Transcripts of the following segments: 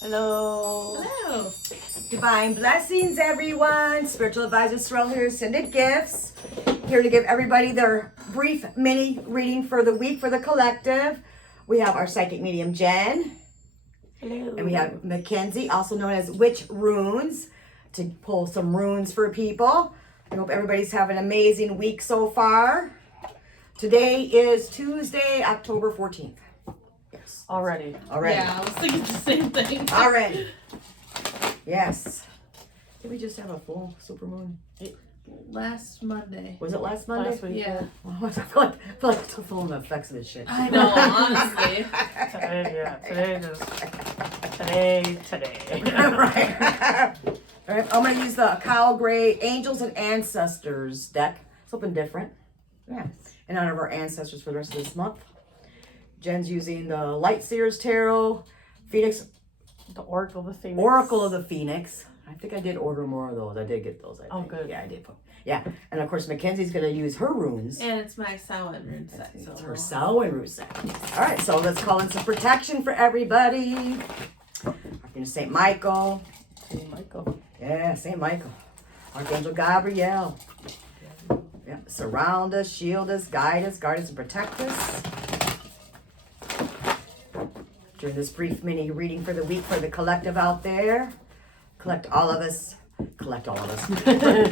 Hello. Hello. Divine blessings, everyone. Spiritual advisor Sorrel here, Sended Gifts. Here to give everybody their brief mini reading for the week for the collective. We have our psychic medium, Jen. Hello. And we have Mackenzie, also known as Witch Runes, to pull some runes for people. I hope everybody's having an amazing week so far. Today is Tuesday, October 14th. Yes. Already. Already. Yeah, I was thinking the same thing. Already. Yes. Did we just have a full supermoon? Last Monday. Was it last Monday? Last week. Yeah. Oh, I feel like I'm still feeling the effects of this shit. I know, honestly. Today. Right. All right. I'm going to use the Kyle Gray Angels and Ancestors deck. Something different. Yeah. In honor of our ancestors for the rest of this month. Jen's using the Light Seers Tarot, Phoenix, The Oracle of the Phoenix. Oracle of the Phoenix. I think I did order more of those. I did get those. I think. good. Yeah, I did. Yeah. And of course, Mackenzie's going to use her runes. And it's my Samhain rune set. It's So her Samhain rune set. All right, so let's call in some protection for everybody. Archangel St. Michael. St. Michael. Yeah, St. Michael. Archangel Gabriel. Yeah, surround us, shield us, guide us, guard us, and protect us. During this brief mini reading for the week for the collective out there. Collect all of us. Collect all of us.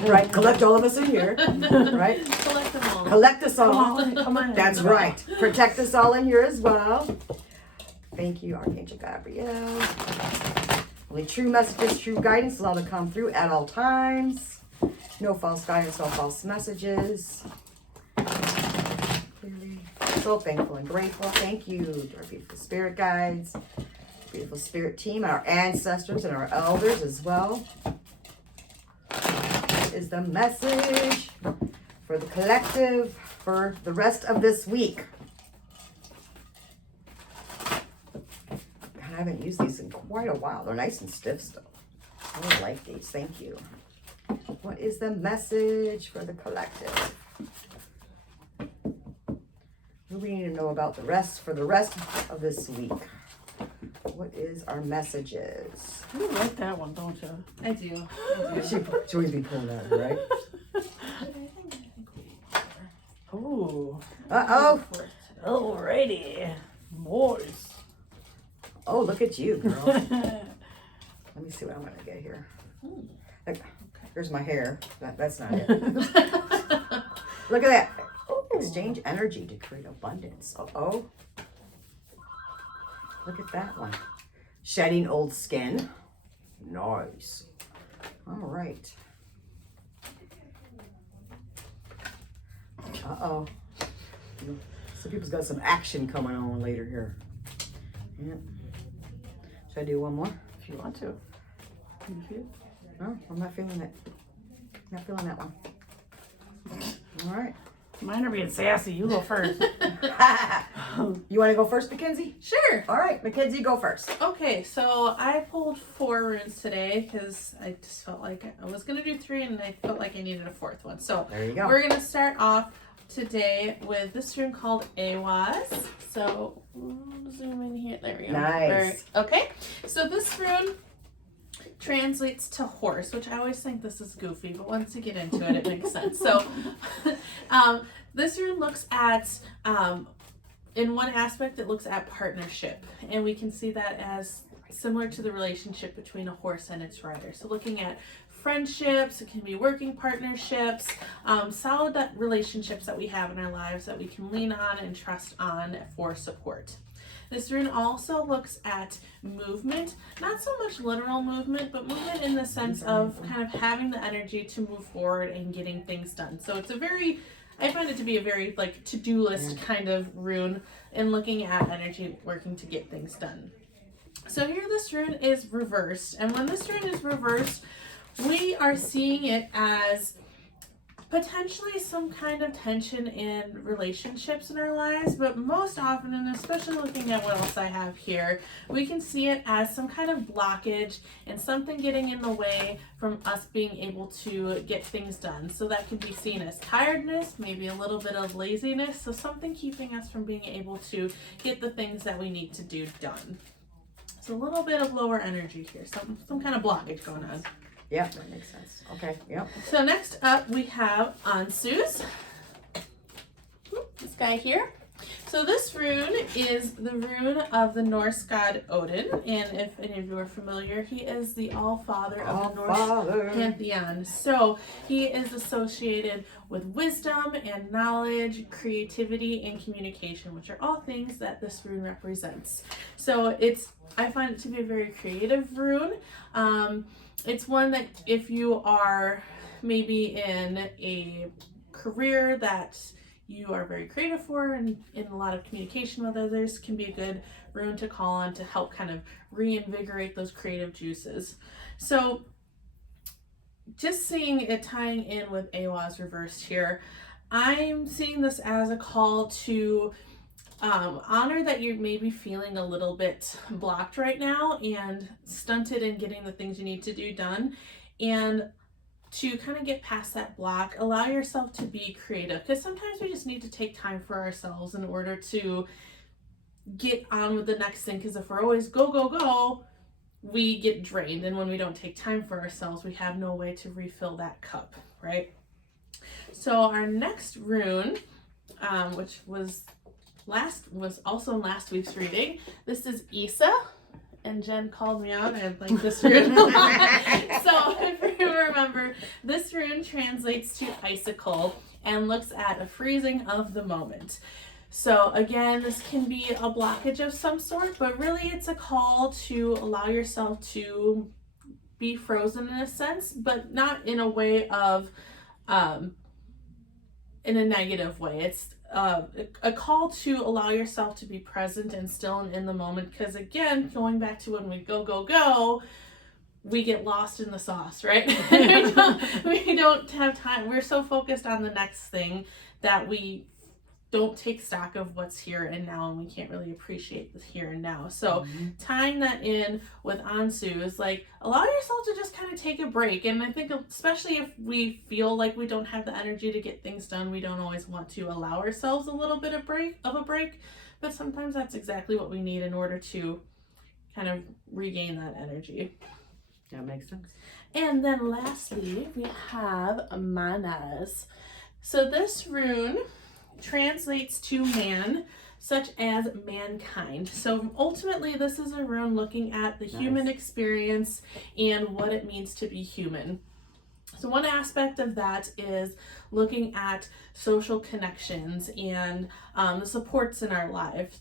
Right? Collect all of us in here. Right? collect them all. Collect us all. Come on. That's right. Protect us all in here as well. Thank you, Archangel Gabriel. Only true messages, true guidance allowed to come through at all times. No false guidance, no false messages. Clearly. So thankful and grateful. Thank you to our beautiful spirit guides, beautiful spirit team, and our ancestors and our elders as well. What is the message for the collective for the rest of this week? I haven't used these in quite a while. They're nice and stiff still. I really like these. Thank you. What is the message for the collective? What do we need to know about the rest for the rest of this week? What is our messages? You like that one, don't you? I do. She always be pulling that, right? Ooh. Uh-oh. Alrighty. Boys. Oh, look at you, girl. Let me see what I'm going to get here. Like, here's my hair. That's not it. Look at that. Exchange energy to create abundance. Uh-oh. Look at that one. Shedding old skin. Nice. All right. Uh-oh. Some people's got some action coming on later here. Yeah. Should I do one more? If you want to. You feel? No, I'm not feeling it. Not feeling that one. All right. Mine are being sassy. You go first. You want to go first, Mackenzie? Sure. All right, Mackenzie, go first. Okay, so I pulled 4 runes today because I just felt like I was going to do 3 and I felt like I needed a 4th one. So There you go. we're going to start off today with this rune called Awaz. So we'll zoom in here. There we go. Nice. Okay, so this rune translates to horse, which I always think this is goofy, but once you get into it, it makes sense. So this rune looks at, in one aspect, it looks at partnership, and we can see that as similar to the relationship between a horse and its rider. So looking at friendships, it can be working partnerships, solid relationships that we have in our lives that we can lean on and trust on for support. This rune also looks at movement, not so much literal movement, but movement in the sense of kind of having the energy to move forward and getting things done. So it's I find it to be a very like to-do list kind of rune in looking at energy working to get things done. So here this rune is reversed, and when this rune is reversed, we are seeing it as potentially some kind of tension in relationships in our lives, but most often, and especially looking at what else I have here, we can see it as some kind of blockage and something getting in the way from us being able to get things done. So that can be seen as tiredness, maybe a little bit of laziness, so something keeping us from being able to get the things that we need to do done. It's a little bit of lower energy here, some kind of blockage going on. Yeah, that makes sense. Okay, yep. So next up we have Ansu's. This guy here. So this rune is the rune of the Norse god Odin, and if any of you are familiar, he is the All-Father of the Norse pantheon. So he is associated with wisdom and knowledge, creativity, and communication, which are all things that this rune represents. So I find it to be a very creative rune. It's one that if you are maybe in a career that you are very creative for and in a lot of communication with others, can be a good rune to call on to help kind of reinvigorate those creative juices. So just seeing it tying in with Ehwaz reversed here, I'm seeing this as a call to honor that you're maybe feeling a little bit blocked right now and stunted in getting the things you need to do done, and to kind of get past that block, allow yourself to be creative, because sometimes we just need to take time for ourselves in order to get on with the next thing, because if we're always go, go, go, we get drained, and when we don't take time for ourselves, we have no way to refill that cup, right? So our next rune, which was also in last week's reading, this is Isa. And Jen called me out. I like this rune a lot. So if you remember, this rune translates to icicle and looks at a freezing of the moment. So again, this can be a blockage of some sort, but really it's a call to allow yourself to be frozen in a sense, but not in a way of, in a negative way. It's a call to allow yourself to be present and still and in the moment, because again, going back to when we go, go, go, we get lost in the sauce, right? we don't have time. We're so focused on the next thing that we don't take stock of what's here and now, and we can't really appreciate the here and now. So tying that in with Ansu is like, allow yourself to just kind of take a break. And I think especially if we feel like we don't have the energy to get things done, we don't always want to allow ourselves a little bit of a break, but sometimes that's exactly what we need in order to kind of regain that energy. That makes sense. And then lastly, we have Manas. So this rune translates to man, such as mankind. So ultimately, this is a rune looking at the human experience and what it means to be human. So one aspect of that is looking at social connections and the supports in our lives.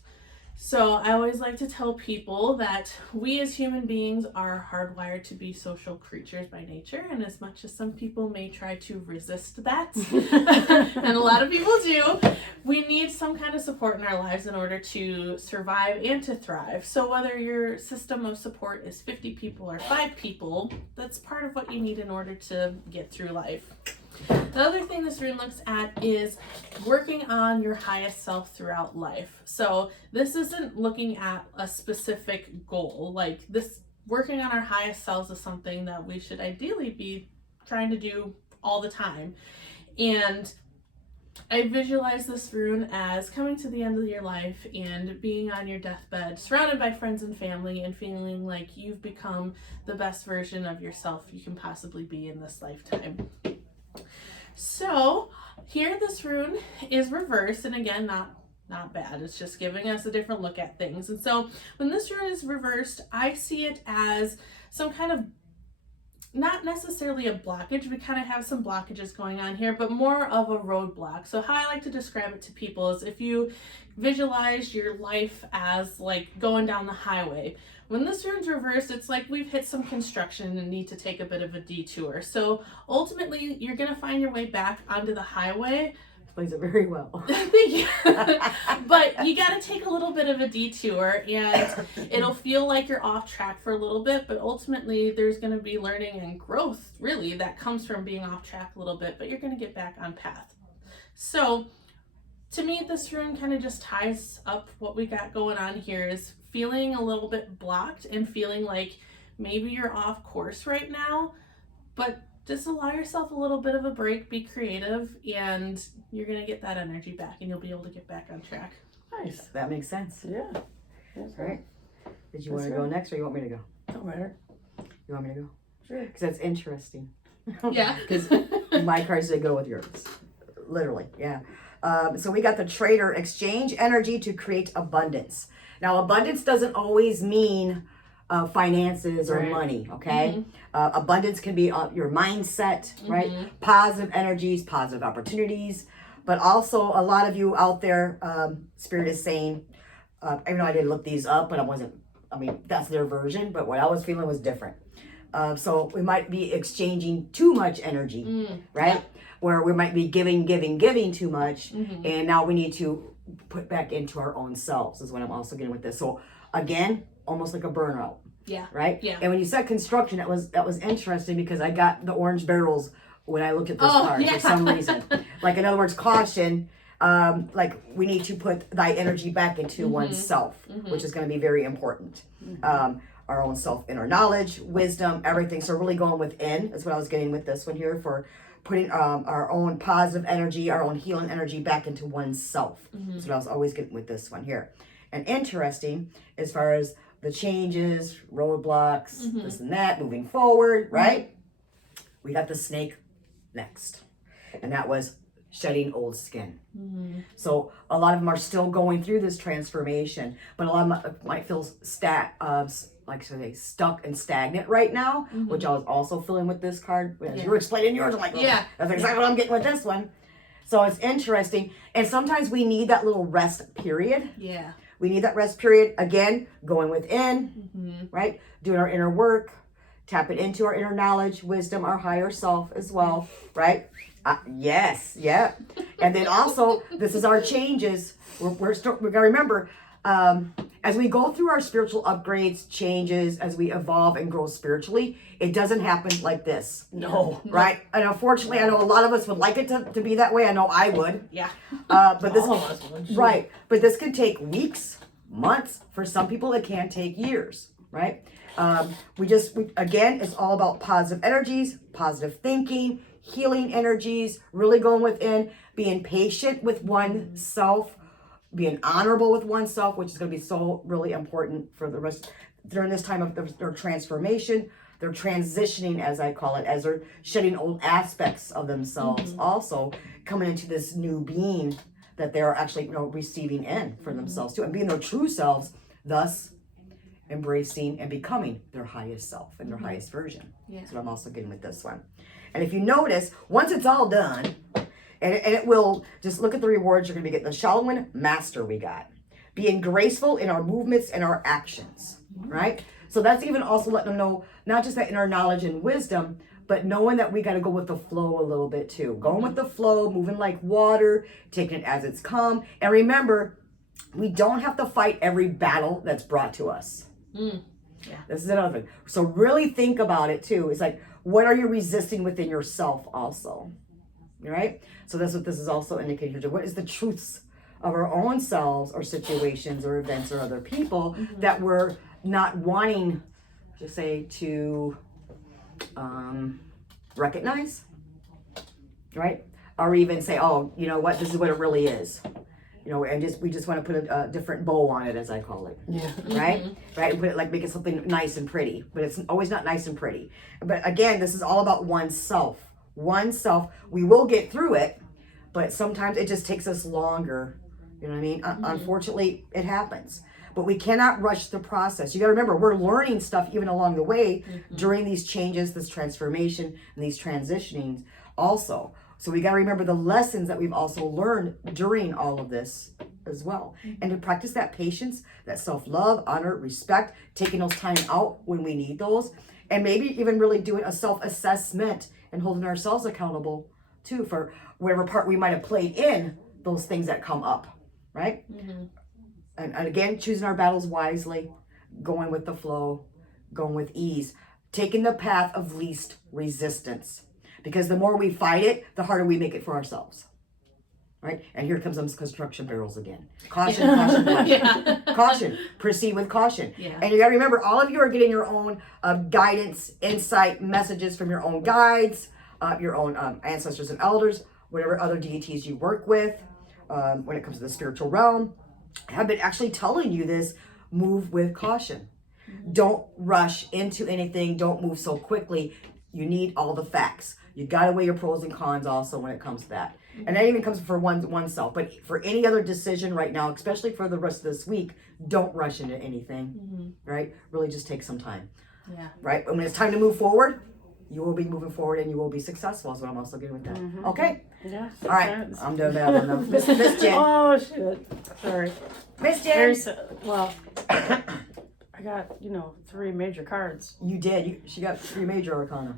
So I always like to tell people that we as human beings are hardwired to be social creatures by nature, and as much as some people may try to resist that, and a lot of people do, we need some kind of support in our lives in order to survive and to thrive. So whether your system of support is 50 people or 5 people, that's part of what you need in order to get through life. The other thing this rune looks at is working on your highest self throughout life. So this isn't looking at a specific goal. Like this, working on our highest selves is something that we should ideally be trying to do all the time. And I visualize this rune as coming to the end of your life and being on your deathbed, surrounded by friends and family, and feeling like you've become the best version of yourself you can possibly be in this lifetime. So here this rune is reversed, and again, not bad. It's just giving us a different look at things. And so when this rune is reversed, I see it as some kind of, not necessarily a blockage. We kind of have some blockages going on here, but more of a roadblock. So how I like to describe it to people is if you visualize your life as like going down the highway. When this rune's reversed, it's like we've hit some construction and need to take a bit of a detour. So ultimately, you're going to find your way back onto the highway. Explains it very well. Thank you. But you got to take a little bit of a detour, and it'll feel like you're off track for a little bit, but ultimately there's going to be learning and growth, really, that comes from being off track a little bit, but you're going to get back on path. So to me, this rune kind of just ties up what we got going on here, is feeling a little bit blocked and feeling like maybe you're off course right now, but just allow yourself a little bit of a break, be creative, and you're going to get that energy back and you'll be able to get back on track. Nice. That makes sense. Yeah. That's Right. Did you want to That's go right. next or you want me to go? Don't matter. You want me to go? Sure. Because that's interesting. Yeah. Because my cards did go with yours. Literally, yeah. So we got the trader, exchange energy to create abundance. Now, abundance doesn't always mean finances or Right. money, okay? Abundance can be your mindset, right? Mm-hmm. Positive energies, positive opportunities. But also, a lot of you out there, Spirit is saying, even though I didn't look these up, but that's their version, but what I was feeling was different. So we might be exchanging too much energy, right? Where we might be giving too much, and now we need to put back into our own selves, is what I'm also getting with this. So again, almost like a burnout. Yeah. Right? Yeah. And when you said construction, that was interesting because I got the orange barrels when I looked at this card for some reason. Like, in other words, caution, like we need to put thy energy back into oneself, which is going to be very important. Our own self, inner knowledge, wisdom, everything. So really going within is what I was getting with this one here, for putting our own positive energy, our own healing energy back into oneself. That's what I was always getting with this one here. And interesting as far as the changes, roadblocks, this and that, moving forward, right? We got the snake next. And that was shedding old skin. So a lot of them are still going through this transformation, but a lot of them might feel stuck and stagnant right now, which I was also feeling with this card. As you were explaining yours, I'm like, oh, that's exactly what I'm getting with this one. So it's interesting. And sometimes we need that little rest period. Yeah. We need that rest period. Again, going within, right? Doing our inner work, tapping into our inner knowledge, wisdom, our higher self as well, right? Yes, yeah. And then also, this is our changes. We're gotta remember, as we go through our spiritual upgrades, changes, as we evolve and grow spiritually, it doesn't happen like this. No. Right? And unfortunately, I know a lot of us would like it to be that way. I know I would. Yeah. But this, All of us would. right? But this can take weeks, months. For some people, it can take years. Right? Again, it's all about positive energies, positive thinking, healing energies, really going within, being patient with oneself, being honorable with oneself, which is going to be so really important for the rest during this time of their transformation. They're transitioning, as I call it, as they're shedding old aspects of themselves, also coming into this new being that they're actually receiving in for themselves too, and being their true selves, thus embracing and becoming their highest self and their highest version. Yeah. That's what I'm also getting with this one. And if you notice, once it's all done, and it will, just look at the rewards you're going to be getting. The Shaolin Master we got. Being graceful in our movements and our actions, right? So that's even also letting them know, not just that inner knowledge and wisdom, but knowing that we got to go with the flow a little bit too. Going with the flow, moving like water, taking it as it's come. And remember, we don't have to fight every battle that's brought to us. Yeah. This is another thing. So really think about it too. It's like, what are you resisting within yourself also? Right? So that's what this is also indicating here. What is the truths of our own selves or situations or events or other people that we're not wanting to recognize, right? Or even say, oh, you know what, this is what it really is. And we just want to put a different bow on it, as I call it. Yeah. Right? Right? And put it make it something nice and pretty. But it's always not nice and pretty. But again, this is all about oneself. Oneself. We will get through it, but sometimes it just takes us longer. You know what I mean? Unfortunately, it happens. But we cannot rush the process. You got to remember, we're learning stuff even along the way during these changes, this transformation, and these transitionings also. So we got to remember the lessons that we've also learned during all of this as well. And to practice that patience, that self-love, honor, respect, taking those time out when we need those, and maybe even really doing a self-assessment and holding ourselves accountable too for whatever part we might have played in those things that come up, right? And again, choosing our battles wisely, going with the flow, going with ease, taking the path of least resistance. Because the more we fight it, the harder we make it for ourselves. Right? And here comes those construction barrels again. Caution, caution, caution. Caution. Proceed with caution. Yeah. And you got to remember, all of you are getting your own guidance, insight, messages from your own guides, your own ancestors and elders, whatever other deities you work with when it comes to the spiritual realm. Have been actually telling you this, move with caution. Don't rush into anything. Don't move so quickly. You need all the facts. You got to weigh your pros and cons also when it comes to that. And that even comes for oneself. But for any other decision right now, especially for the rest of this week, don't rush into anything, right? Really just take some time, Yeah. right? When it's time to move forward, you will be moving forward and you will be successful is what I'm also getting with that. Okay? Yeah. All right. I'm done babbling now. Miss Jen. Oh shit. Sorry. Miss Very Jen. well. I got 3 major cards. You did. She got 3 major arcana.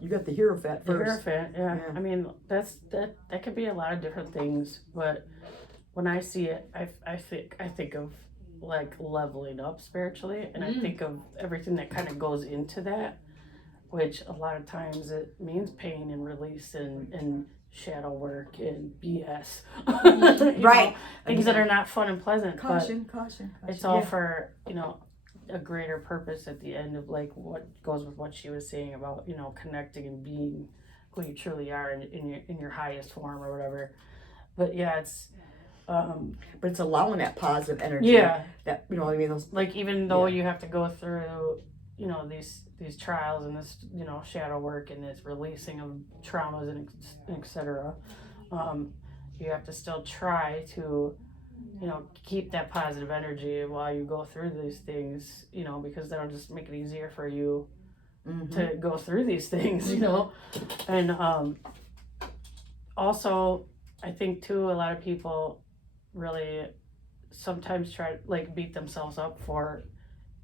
You got the Hierophant The first. Hierophant, yeah. Yeah. I mean, that could be a lot of different things, but when I see it, I think of like leveling up spiritually, and I think of everything that kind of goes into that, which a lot of times it means pain and release and shadow work and BS. You Right. know, things that are not fun and pleasant, Caution. but it's all for, a greater purpose at the end of like what goes with what she was saying about, connecting and being who you truly are in your highest form or whatever. But yeah, it's But it's allowing that positive energy. yeah, That, you know what I mean? Those, like even though Yeah. you have to go through, these trials and this, shadow work and this releasing of traumas and etc. You have to still try to, keep that positive energy while you go through these things, because that'll just make it easier for you to go through these things, And also, I think too, a lot of people really sometimes try to like beat themselves up for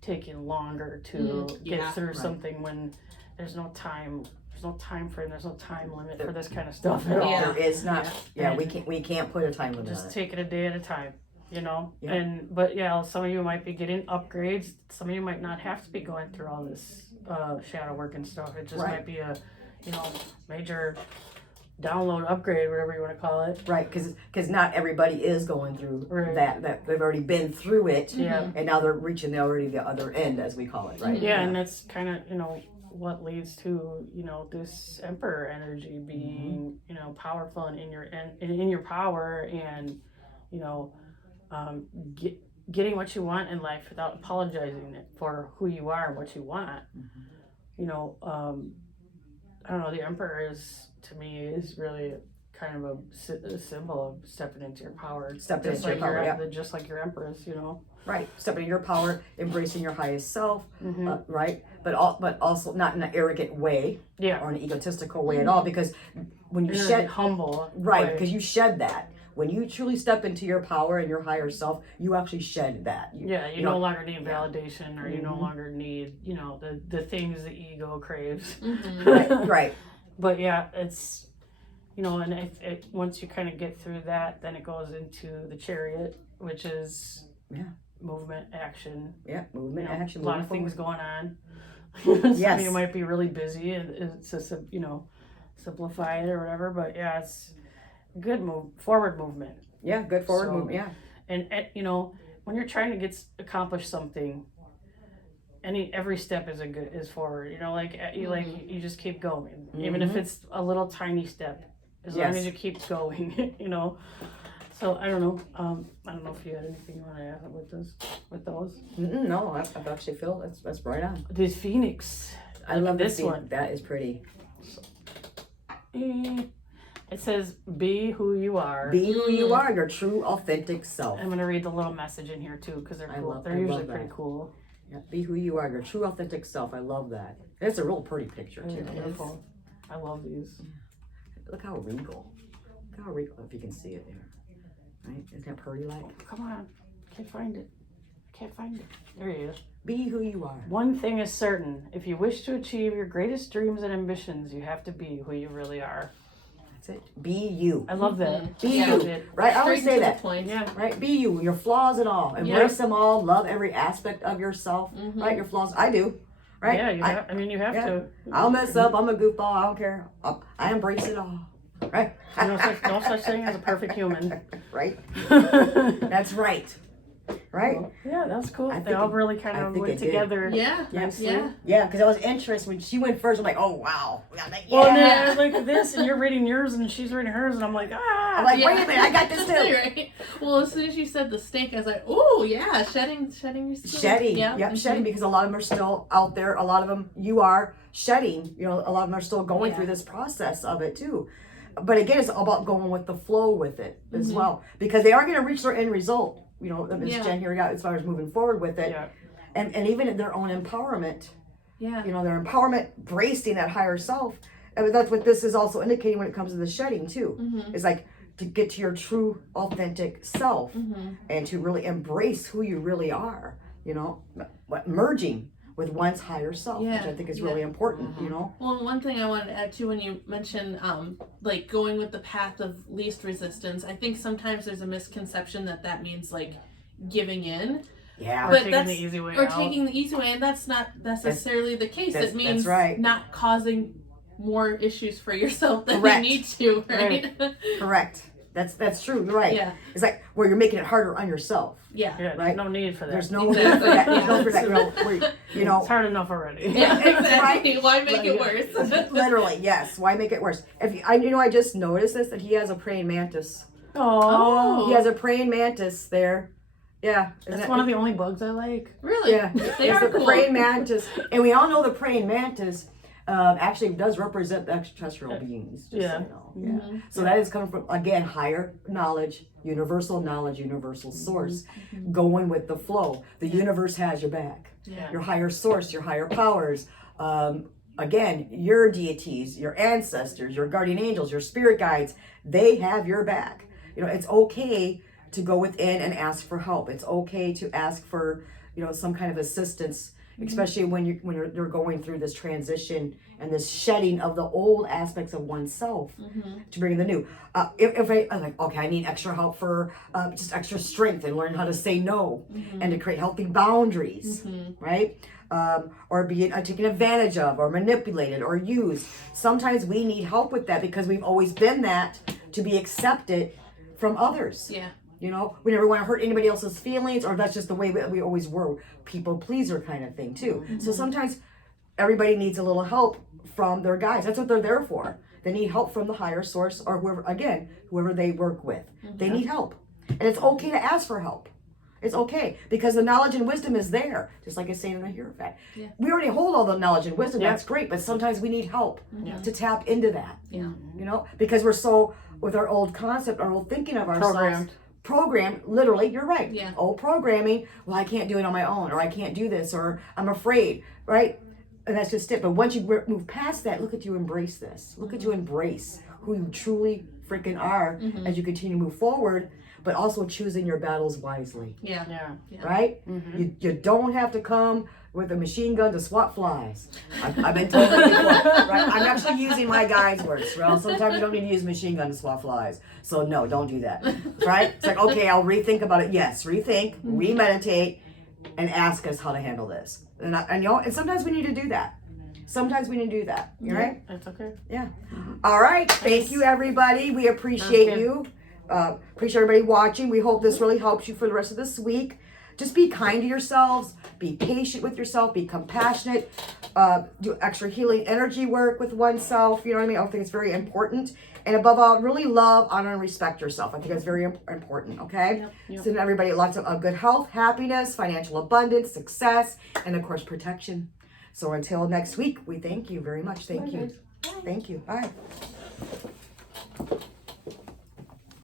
taking longer to yeah. get through Right. something when there's no time. There's no time frame. There's no time limit for this kind of stuff at all. Yeah. There is not. Yeah, And we can't put a time limit on just it. take it a day at a time, Yeah. But yeah, some of you might be getting upgrades. Some of you might not have to be going through all this shadow work and stuff. It just Right. might be a major download upgrade, whatever you want to call it. Right, because not everybody is going through Right. that they've already been through it, Yeah. and now they're reaching the other end, as we call it, right? Yeah, and that's kind of what leads to this emperor energy being powerful and in your power and getting what you want in life without apologizing for who you are and what you want. I don't know, the emperor to me is really kind of a symbol of stepping into your power. Stepping Just into your like power, just like your empress, Right, stepping in your power, embracing your highest self, Mm-hmm. right? But also not in an arrogant way Yeah. or an egotistical way at all, because when you In a shed humble right, way. because you shed that. When you truly step into your power and your higher self, you actually shed that. Yeah, you know- no longer need validation, or you no longer need, the things the ego craves. Right. But yeah, it's, and it once you kind of get through that, then it goes into the chariot, which is movement, action. Yeah, movement, action, a lot moving of things forward. going on. Some of Yes. you might be really busy, and it's just simplify it or whatever. But yeah, it's good forward movement. Yeah, good forward So- movement. Yeah. And when you're trying to accomplish something, every step is forward. You just keep going, even if it's a little tiny step, as long Yes. as you keep going. So I don't know. I don't know if you had anything you want to add with those. No, I actually feel that's right on. This Phoenix. I Look love at this one. That is pretty. It says, "Be who you are." Be who you are, your true, authentic self. I'm gonna read the little message in here too, because they're I cool. love- They're I usually love pretty that. cool. Yeah, be who you are, your true, authentic self. I love that. It's a real pretty picture They're too. beautiful. I love these. Look how regal. Look how regal. If you can see it there, right? Isn't that pretty? Like, Come on, can't find it. There he is. be who you are. One thing is certain: if you wish to achieve your greatest dreams and ambitions, you have to be who you really are. That's it. Be you. I love that. Be Yeah. you. Right? I always Straight say to the that. point. Yeah. Right? Be you. Your flaws and all. Embrace them all. Love every aspect of yourself. Right? Your flaws. I do. Right? Yeah, you have yeah. to. I'll mess up. I'm a goofball. I don't care. I embrace it all. Right? No such thing as a perfect human. Right? That's right. right? Yeah, that's cool. I They think all it- really kind I of think went it did. together. Yeah. Yes. Yeah. Yeah, because I was interested when she went first. I'm like, oh wow. I'm like, yeah. Well, and then I look at this, and you're reading yours, and she's reading hers, and I'm like, I'm like, Yeah. wait a minute, I got this too. Right. Well, as soon as you said the snake, I was like, oh yeah, shedding your skin. Shedding, Yeah. yep, Mhm. shedding, because a lot of them are still out there. A lot of them, you are shedding. You know, a lot of them are still going Yeah. through this process of it too. But again, it's all about going with the flow with it as Mhm. well, because they are going to reach their end result. You know, Ms. Yeah. Jen here got as far as moving forward with it, yeah, and even in their own empowerment. Yeah. You know, their empowerment, bracing that higher self. And that's what this is also indicating when it comes to the shedding too. Mhm. It's like to get to your true, authentic self. Mhm. And to really embrace who you really are, you know, merging with one's higher self, Yeah, which I think is yeah. really important, you know. Well, one thing I wanted to add too, when you mentioned like going with the path of least resistance, I think sometimes there's a misconception that that means like giving in Yeah, or But taking that's- the easy way or out. taking the easy way, and that's not necessarily the case. that's- It means that's right. not causing more issues for yourself than Correct. you need to, right? correct. That's true. You're right. Yeah. It's like where you're making it harder on yourself. Yeah. Yeah, there's Right. no need for that. There's no Exactly. need for that. There's no for that. You know, where, you know, It's hard enough already. Yeah, Right. exactly. Why make it Like, worse? literally, yes. Why make it worse? If you, you know, I just noticed this, that he has a praying mantis. Oh, He has a praying mantis there. Yeah. Isn't that's that- one of the only bugs I like. Really? Yeah, They it's are the cool. praying mantis, and we all know the praying mantis actually does represent the extraterrestrial beings. Just Yeah. so you know. Yeah. Mhm. So that is coming from again higher knowledge, universal source, going with the flow. The universe has your back. Yeah. Your higher source, your higher powers. Again, your deities, your ancestors, your guardian angels, your spirit guides, they have your back. You know, it's okay to go within and ask for help. It's okay to ask for, you know, some kind of assistance, especially when you're going through this transition and this shedding of the old aspects of oneself to bring in the new. If I'm like, okay, I need extra help for just extra strength and learn how to say no and to create healthy boundaries, right? Or being taken advantage of or manipulated or used. Sometimes we need help with that because we've always been that to be accepted from others. Yeah. You know, we never want to hurt anybody else's feelings, or that's just the way we always were, people pleaser kind of thing too. So sometimes everybody needs a little help from their guides. That's what they're there for. They need help from the higher source or whoever they work with. They need help. And it's okay to ask for help. It's okay because the knowledge and wisdom is there. Just like I say in the Hierophant. Yeah. We already hold all the knowledge and wisdom. Yeah. That's great, but sometimes we need help Yeah. to tap into that. Yeah. You know, because we're so with our old concept, our old thinking of ourselves. Programmed. Literally, you're right. Yeah. Old programming. Well, I can't do it on my own, or I can't do this, or I'm afraid, right? And that's just it. But once you move past that, look at you embrace this. Look at you embrace who you truly freaking are as you continue to move forward, but also choosing your battles wisely, Yeah. Yeah. right? You don't have to come with a machine gun to swat flies. I've been told that before, right? I'm actually using my guys' words. Well, sometimes you don't need to use a machine gun to swat flies. So no, don't do that, right? It's like, okay, I'll rethink about it. Yes, rethink, remeditate, and ask us how to handle this. And you know, and sometimes we need to do that. Sometimes we need to do that. You right? It's okay. Yeah. All right. Thank you, everybody. We appreciate Okay. you. Appreciate everybody watching. We hope this really helps you for the rest of this week. Just be kind to yourselves. Be patient with yourself. Be compassionate. Do extra healing energy work with oneself. You know what I mean? I think it's very important. And above all, really love, honor, and respect yourself. I think that's very important. Okay. Yep. Sending everybody lots of good health, happiness, financial abundance, success, and of course protection. So until next week, we thank you very much. Thank you. Thank you. Bye.